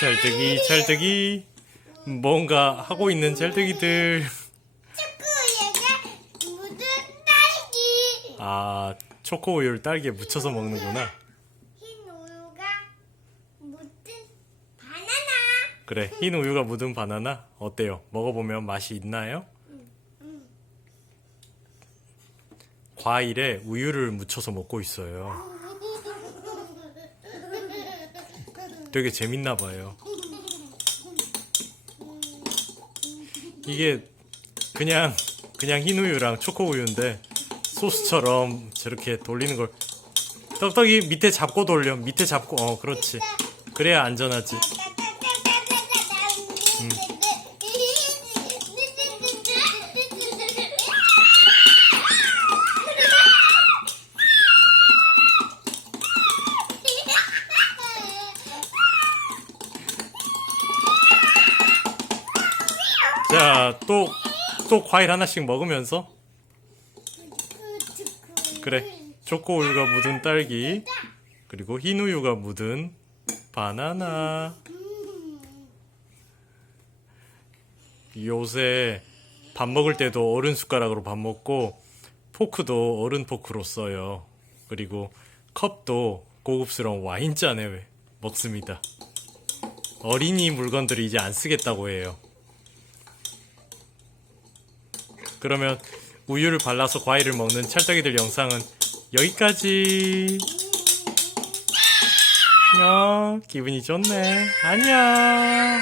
찰떡이 찰떡이. 뭔가 하고 있는 찰떡이들. 초코우유가 묻은 딸기. 아 초코 우유를 딸기에 묻혀서 먹는구나. 흰 우유가 묻은 바나나. 그래 흰 우유가 묻은 바나나? 어때요? 먹어보면 맛이 있나요? 과일에 우유를 묻혀서 먹고 있어요 되게 재밌나 봐요. 이게 그냥 그냥 흰 우유랑 초코 우유인데 소스처럼 저렇게 돌리는 걸 떡떡이 밑에 잡고 돌려. 밑에 잡고 어 그렇지. 그래야 안전하지 자 또 또 과일 하나씩 먹으면서. 그래 초코 우유가 묻은 딸기 그리고 흰 우유가 묻은 바나나. 요새 밥 먹을 때도 어른 숟가락으로 밥 먹고 포크도 어른 포크로 써요. 그리고 컵도 고급스러운 와인잔에 먹습니다. 어린이 물건들을 이제 안 쓰겠다고 해요 그러면 우유를 발라서 과일을 먹는 찰떡이들 영상은 여기까지. 야, 기분이 좋네. 안녕.